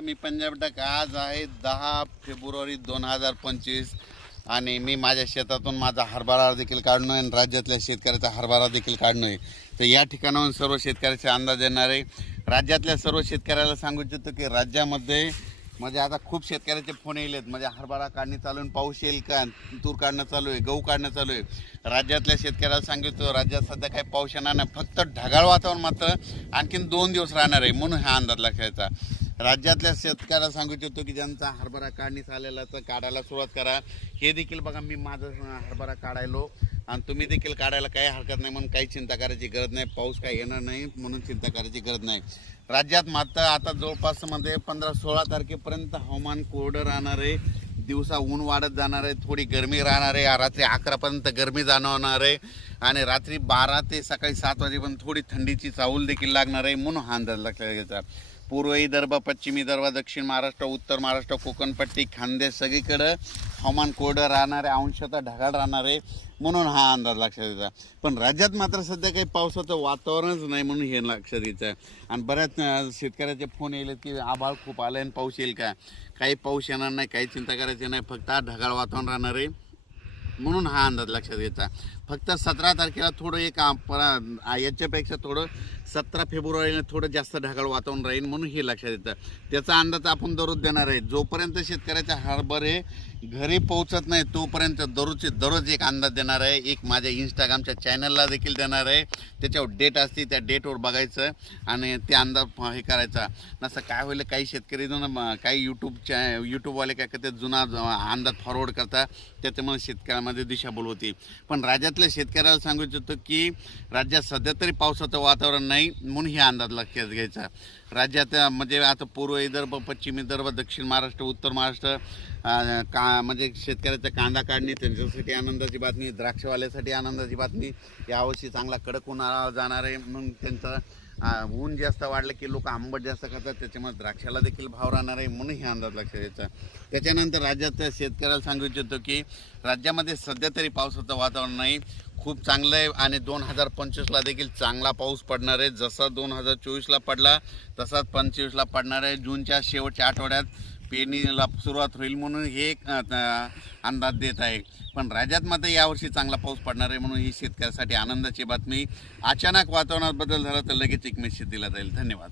मी Punjab duck. आज आहे 10 February 2025 आणि मी माझ्या शेतातून माझा हरभरा देखील काढणं आहे आणि राज्यातल्या शेतकऱ्याचा हरभरा देखील काढणं आहे. तर या ठिकाणाहून सर्व शेतकऱ्याचे अंदाज येणार आहे. राज्यातल्या सर्व शेतकऱ्याला सांगू इच्छितो की राज्यामध्ये म्हणजे आता खूप शेतकऱ्याचे फोन येलेत, म्हणजे हरभरा काढणी चालू आहे, पाऊस येईल का, तूर काढणं चालू आहे, गहू काढणं चालू आहे. राज्यातल्या शेतकऱ्याला सांगितलं राज्यात सध्या काही पाऊस येणार नाही, फक्त ढगाळ वातावरण मात्र आणखीन 2 दिवस राहणार आहे, म्हणून हा अंदाज लक्षायचा. राज्यातल्या शेतकऱ्याला सांगू इच्छितो की ज्यांचा हरभरा काढणीस आलेला तर काढायला सुरुवात करा. हे देखील बघा, मी माझं हरभरा काढायलो आणि तुम्ही देखील काढायला काही हरकत नाही, म्हणून काही चिंता करायची गरज नाही. पाऊस काही येणार नाही म्हणून चिंता करायची गरज नाही. राज्यात मात्र आता जवळपास मध्ये 15-16 तारखेपर्यंत हवामान कोरडं राहणार आहे. दिवसा ऊन वाढत जाणार आहे, थोडी गरमी राहणार आहे. रात्री 11पर्यंत गरमी जाणवणार आहे आणि रात्री 12 ते सकाळी 7 वाजेपर्यंत थोडी थंडीची चाहूल देखील लागणार आहे, म्हणून हा अंदाज लक्षात घ्यायचा. पूर्व विदर्भ, पश्चिम विदर्भ, दक्षिण महाराष्ट्र, उत्तर महाराष्ट्र, कोकणपट्टी, खानदेश सगळीकडं हवामान कोरडं राहणार आहे, अंशतः ढगाळ राहणार आहे, म्हणून हा अंदाज लक्षात घ्यायचा. पण राज्यात मात्र सध्या काही पावसाचं वातावरणच नाही, म्हणून हे लक्षात घ्यायचं. आणि बऱ्याच शेतकऱ्याचे फोन येले की आभाळ खूप आलं आणि पाऊस येईल का. काही पाऊस येणार नाही, काही चिंता करायची नाही, फक्त ढगाळ वातावरण राहणार आहे, म्हणून हा अंदाज लक्षात घ्यायचा. फक्त 17 तारखेला थोडं एक याच्यापेक्षा थोडं 17 फेब्रुवारीला थोडं जास्त ढगाळ वातावरण राहील, म्हणून हे लक्षात येतं. त्याचा अंदाज आपण दररोज देणार आहे. जोपर्यंत शेतकऱ्याच्या हरभरे घरी पोहोचत नाही तोपर्यंत दररोज एक अंदाज देणार आहे. एक माझ्या इंस्टाग्रामच्या चॅनलला देखील देणार आहे. त्याच्यावर डेट असते, त्या डेटवर बघायचं आणि ते अंदाज हे करायचा. नसं काय होईल, काही शेतकरी काही यूट्यूबवाले काय करतात, जुना अंदाज फॉरवर्ड करतात, त्याच्यामुळे शेतकऱ्यामध्ये दिशाभूल होती. पण राज्यातल्या शेतकऱ्याला सांगू इच्छितो की राज्यात सध्या तरी पावसाचं वातावरण नाही, म्हणून हे अंदाज लक्षात घ्यायचा. राज्यात म्हणजे आता पूर्व विदर्भ, पश्चिम विदर्भ, दक्षिण महाराष्ट्र, उत्तर महाराष्ट्र म्हणजे शेतकऱ्याच्या कांदा काढणी त्यांच्यासाठी आनंदाची बातमी, द्राक्षवाल्यासाठी आनंदाची बातमी. यावर्षी चांगला कडक उन्हाळा जाणार आहे, म्हणून त्यांचं ऊन जास्त वाढलं की लोक आंबट जास्त खातात, त्याच्यामुळे द्राक्षाला देखील भाव राहणार आहे, म्हणून हे अंदाज लक्षात घ्यायचा. त्याच्यानंतर राज्यातल्या शेतकऱ्याला सांगू इच्छितो की राज्यामध्ये सध्या तरी पावसाचं वातावरण नाही, खूप चांगलं आहे आणि 2025ला देखील चांगला पाऊस पडणार आहे. जसा 2024ला पडला तसाच 25ला पडणार आहे. जूनच्या शेवटच्या आठवड्यात पेरणीला सुरुवात होईल, म्हणून हे अंदाज देत आहे. पण राज्यात मात्र यावर्षी चांगला पाऊस पडणार आहे, म्हणून ही शेतकऱ्यासाठी आनंदाची बातमी. अचानक वातावरणात बदल झाला तर लगेच एक मेसेज दिला जाईल. धन्यवाद.